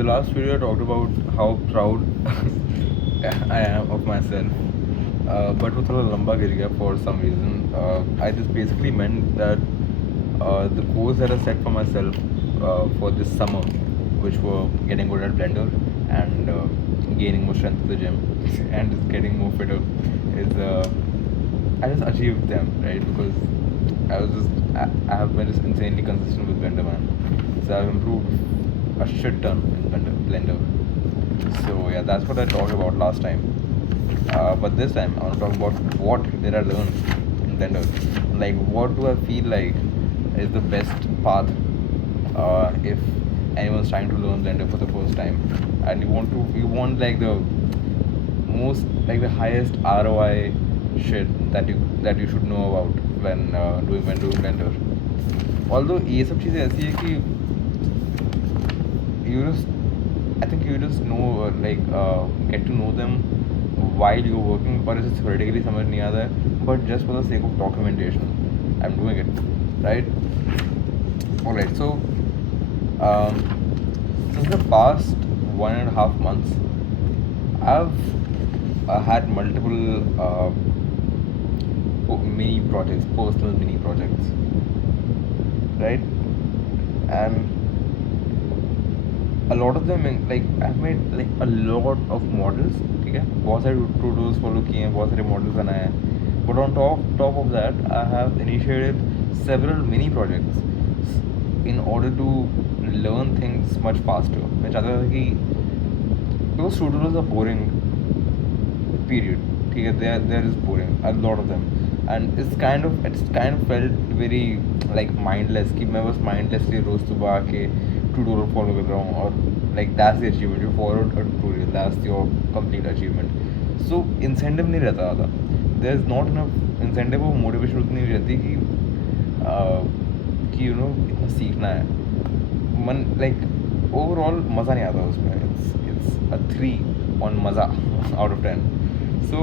the last video I talked about how proud I am of myself, but वो थोड़ा लंबा गिर गया for some reason. I just basically meant that the goals that I set for myself for this summer, which were getting good at Blender and gaining more strength to the gym and just getting more fitter, is I just achieved them, right? Because I have been just insanely consistent with Blender, man. So I've improved a shit ton in Blender. So yeah, that's what I talked about last time. But this time I want to talk about what did I learn in Blender. Like, what do I feel like is the best path if anyone's trying to learn Blender for the first time, and you want like the most, like the highest ROI shit that you should know about when doing Blender. Although ये सब चीज़ें ऐसी है कि you just I think you just know get to know them while you're working, or it's just theoretically समझ नहीं आता है, but just for the sake of documentation I'm doing it, right? Alright, so since the past 1.5 months I've had multiple mini projects, personal mini projects, right? And a lot of them like I've made like a lot of models, ठीक है, बहुत सारे tutorials follow किए हैं, बहुत सारे models बनाए हैं, but on top of that I have initiated several mini projects in order to learn things much faster. मैं चाहता था कि those tutorials are boring, period, ठीक है, there is boring, a lot of them, and it's kind of felt very like mindless कि मैं बस mindlessly रोज सुबह आके tutorial follow कर रहा हूँ, और like that's the achievement, you followed a tutorial, that's your complete achievement. So incentive नहीं रहता ज़्यादा, there's not enough incentive और motivation उतनी नहीं रहती कि you know इतना सीखना है, मन like overall मज़ा नहीं आता उसमें. It's a 3 on मज़ा out of 10. So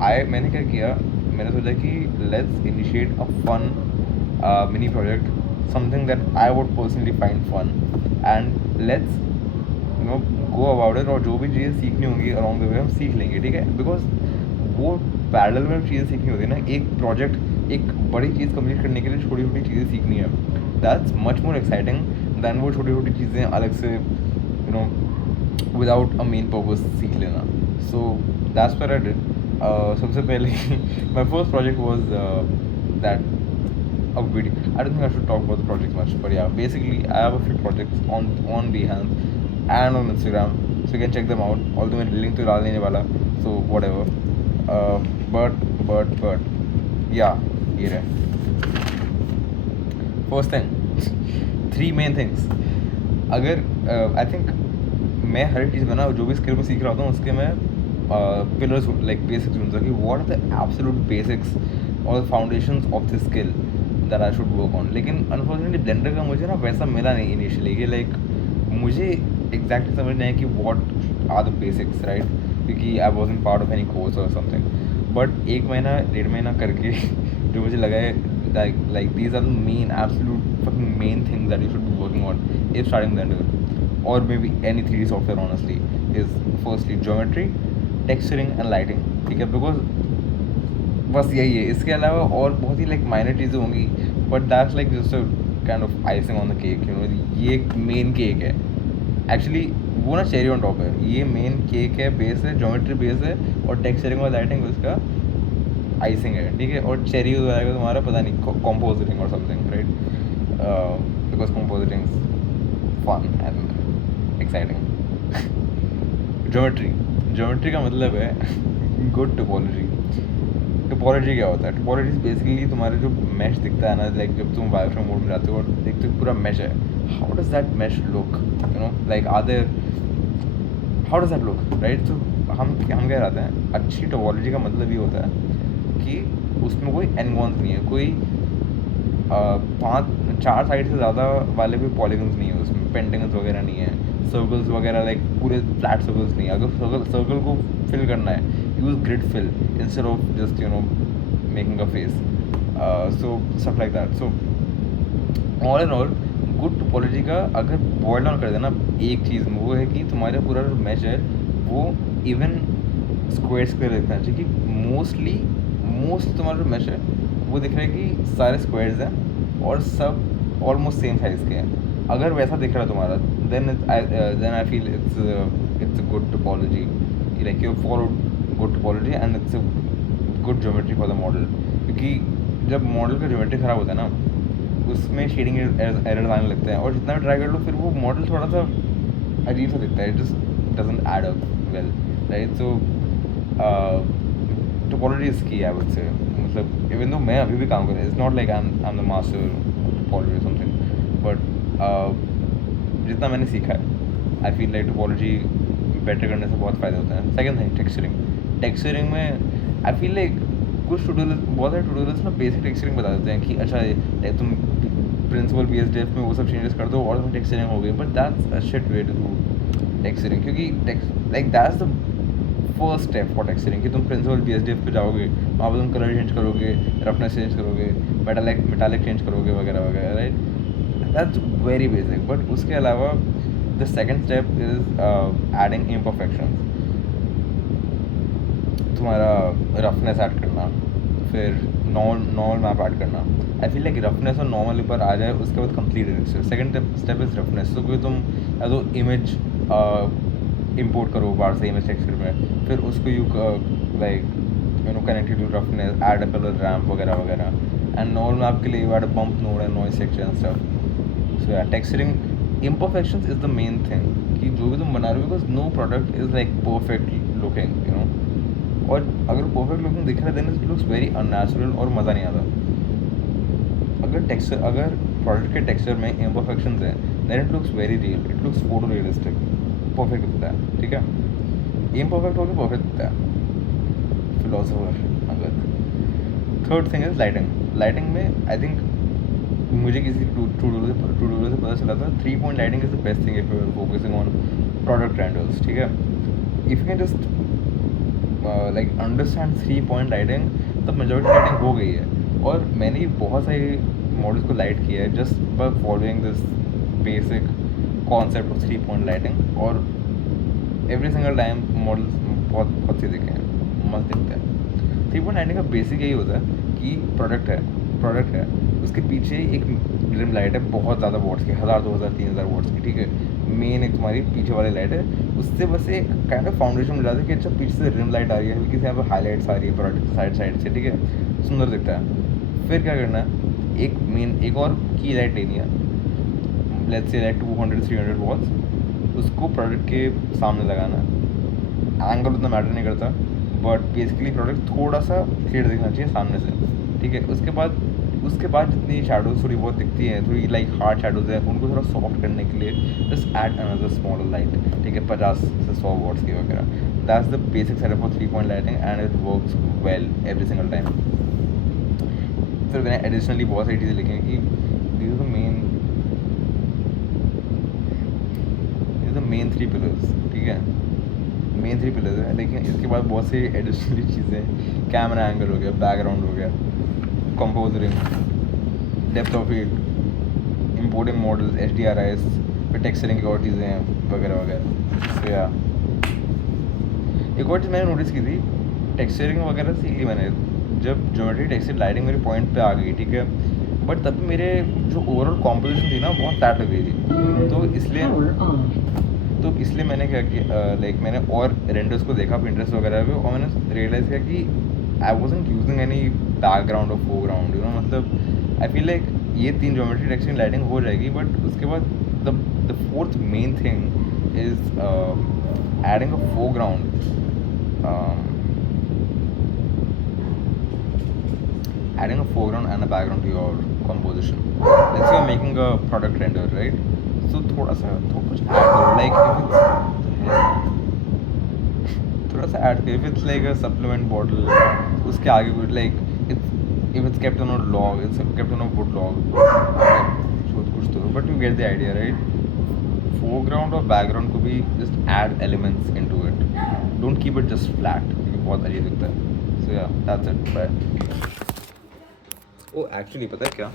मैंने क्या किया, मैंने सोचा कि let's initiate a fun mini project, something that I would personally find fun, and let's go about it, और जो भी चीज़ें सीखनी होंगी along the way हम सीख लेंगे, ठीक है? Because वो पैरेलल में चीज़ें सीखनी होती है ना, एक प्रोजेक्ट एक बड़ी चीज़ कंप्लीट करने के लिए छोटी छोटी चीज़ें सीखनी है, that's much more exciting than वो छोटी छोटी चीज़ें अलग से विदाउट अ मेन पर्पस सीख लेना. So that's what I did. सबसे पहले my first project was that a video. I don't think I should talk about the project much, but yeah, basically I have a few projects on Behance and on Instagram, so you can check them out. Although मैं link तो डाल नहीं वाला, so whatever. But yeah, ये रहे. First thing, 3 main things. अगर I think मैं हर चीज़ में ना जो भी स्किल को सीख रहा होता हूँ उसके मैं पिलर्स like बेसिक्स ढूंढता कि what are the absolute basics or the foundations of this skill that I should work on. लेकिन अनफॉर्चुनेटली ब्लेंडर का मुझे ना वैसा मिला नहीं इनिशियली कि लाइक मुझे एग्जैक्टली समझ नहीं है कि what are the basics, right? क्योंकि I wasn't part of any course और समथिंग. बट 1 महीना करके जो मुझे लगा है like these are the main absolute fucking main things that you should be working on if starting Blender, or maybe any 3D software honestly, is firstly geometry, texturing and lighting, ठीक है? Because बस यही है, इसके अलावा और बहुत ही like minor चीज़ें होंगी, but that's like just kind of icing on the cake, ये एक मेन केक है एक्चुअली, वो ना चेरी ऑन टॉप है. ये मेन केक है, बेस है, ज्योमेट्री बेस है, और टेक्सचरिंग और लाइटिंग उसका आइसिंग है, ठीक है? और चेरी हो जाएगा तुम्हारा पता नहीं कॉम्पोजिटिंग और something, right? Because compositing fun and exciting. Geometry का मतलब है गुड टोपोलॉजी. टोपोलॉजी क्या होता है? टोपोलॉजी बेसिकली तुम्हारे जो मैश दिखता है ना, लाइक जब तुम वायरफ्रेम मोड में जाते हो और देखते हो पूरा मैश है, how does that mesh look, like how does that look, right? तो हम कह रहे हैं अच्छी टोपोलॉजी का मतलब ये होता है कि उसमें कोई एनगॉन्स नहीं है, कोई 4 साइड से ज़्यादा वाले कोई पॉलीगन्स नहीं है उसमें, पेंटागन्स वगैरह नहीं है, सर्कल्स वगैरह लाइक पूरे फ्लैट सर्कल्स नहीं है. अगर सर्कल को फिल करना है, use grid fill instead of just making a face, so stuff like that. So all in all, good topology का अगर बॉयल डाउन कर देना एक चीज़ में, वो है कि तुम्हारा पूरा जो मैश है वो इवन स्क्वायर्स के दिखना चाहिए, कि मोस्टली तुम्हारा जो मैश है वो दिख रहा है कि सारे स्क्वायर्स हैं और सब ऑलमोस्ट सेम साइज़ के हैं। अगर वैसा दिख रहा है तुम्हारा, then I feel it's a good topology, like you followed good topology and it's a good geometry for the model. क्योंकि जब मॉडल का ज्योमेट्री ख़राब होता है ना, उसमें शेडिंग एरर आने लगते हैं, और जितना भी ट्राई कर लो फिर वो मॉडल थोड़ा सा अजीब सा दिखता है, it just doesn't add up well, right. So topology is की, आई वुड से, मतलब इवन दो मैं अभी भी काम कर रहा हूँ, it's not like I am the master topology something, but जितना मैंने सीखा है आई फील लाइक टोपोलॉजी बेटर करने से बहुत फ़ायदे होते हैं। सेकंड थिंग, टेक्सचरिंग में आई फील लाइक कुछ ट्यूटोरियल्स, बहुत सारे ट्यूटोरियल्स ना बेसिक टेक्सचरिंग बता देते हैं कि अच्छा तुम प्रिंसिपल BSDF में वो सब चेंजेस कर दो और तुम्हें टेक्सचरिंग हो गई, but that's a shit way to do texturing, क्योंकि like that's the first step for texturing, कि तुम प्रिंसिपल BSDF पे जाओगे, वहाँ पर तुम कलर चेंज करोगे, रफनेस चेंज करोगे, मेटालिक चेंज करोगे वगैरह वगैरह, right. That's very basic. But उसके अलावा the second step is adding imperfections, तुम्हारा रफनेस ऐड करना, फिर नॉर्मल मैप ऐड करना। आई फील लाइक रफनेस और नॉर्मल पर आ जाए, उसके बाद complete texture. Second step is roughness. तो कोई तुम या तो इमेज इंपोर्ट करो बाहर से इमेज टेक्सचर में, फिर उसको you like connected to roughness, add a colour ramp वगैरह वगैरह, एंड नॉर्मल मैप के लिए you add a bump node and noise section and stuff. So या texturing imperfections is the main thing, कि जो भी तुम बना रहे हो, because no product is like perfect looking, you know. और अगर परफेक्ट लुकिंग दिख रहा है then it looks very unnatural और मज़ा नहीं आता। अगर प्रोडक्ट के टेक्सचर में इम्परफेक्शंस हैं then it looks very real, it looks photo realistic, perfect दिखता है, ठीक है। इम्परफेक्ट होकर परफेक्ट दिखता है, फिलोसोफर अगर। थर्ड थिंग इज लाइटिंग में आई थिंक मुझे किसी ट्यूटोरियल से पता चला था 3 point lighting is the best thing if you are focusing on product renders, ठीक है। If you can just like understand 3 point lighting, तब मेजॉरिटी लाइटिंग हो गई है। और मैंने बहुत सारे मॉडल्स को लाइट किया है just by following this basic concept of 3 point lighting, और एवरी सिंगल टाइम मॉडल्स बहुत से दिखे हैं, मस्त दिखते हैं। 3 पॉइंट लाइटिंग का बेसिक यही होता है कि प्रोडक्ट है, उसके पीछे एक ड्रिम लाइट है बहुत ज़्यादा वॉट्स की, 1000 2000 3000 वॉट्स की, ठीक है। मेन एक तुम्हारी पीछे वाली लाइट है, उससे बस एक काइंड ऑफ फाउंडेशन मिल जाता है कि अच्छा पीछे से ड्रिम लाइट आ रही है, हल्की से यहाँ पर हाईलाइट्स आ रही है प्रोडक्ट साइड से, ठीक है, सुंदर दिखता है। फिर क्या करना है, एक और की लाइट लेनी है, लेट्स से लाइक 200-300 वॉट्स, उसको प्रोडक्ट के सामने लगाना है। एंगल उतना मैटर नहीं करता, बट बेसिकली प्रोडक्ट थोड़ा सा क्लियर दिखना चाहिए सामने से, ठीक है। उसके बाद जितनी शैडोज थोड़ी बहुत दिखती हैं, थोड़ी लाइक हार्ड शैडोज हैं, उनको थोड़ा सॉफ्ट करने के लिए just add another smaller light, ठीक है, 50 से 100 वॉट्स की वगैरह। That's the basic setup for 3 point lighting and it works well every single time. फिर मैंने एडिशनली बहुत सारी चीज़ें लिखी हैं कि these are the main 3 pillars, ठीक है, मेन 3 पिलर्स हैं। लेकिन इसके बाद बहुत सी एडिशनली चीज़ें, कैमरा एंगल हो गया, बैकग्राउंड हो गया, compositing, depth of field, importing models, HDRIs, फिर टेक्सचरिंग की और चीज़ें हैं वगैरह वगैरह। तो या एक और चीज़ मैंने नोटिस की थी, टेक्सचरिंग वगैरह सीख ली मैंने जब ज्योमेट्री टेक्सचर लाइटिंग मेरे पॉइंट पे आ गई, ठीक है। बट तब मेरे जो ओवरऑल कॉम्पोजिशन थी ना बहुत टाइट लग गई थी, तो इसलिए मैंने क्या किया, लाइक मैंने और रेंडर्स को देखा पिंटरेस्ट वगैरह पे, और मैंने रियलाइज़ किया कि I wasn't using any background और फोरग्राउंड, यू नो। मतलब आई फील लाइक ये 3 ज्योमेट्री टेक्सचरिंग लाइटिंग हो जाएगी, बट उसके बाद the fourth main thing is adding a foreground, adding a foreground and a background to your composition. Let's say you're making a product render, right? So थोड़ा कुछ add करो, like थोड़ा सा add करो, if it's like a supplement bottle, उसके आगे कुछ like if it's kept on a log, it's kept on a wood log, कुछ तो, but you get the idea, right? Foreground और background को भी just add elements into it. Don't keep it just flat, क्योंकि बहुत अजीब दिखता है. So yeah, that's it. Bye. ओ एक्चुअली पता है क्या,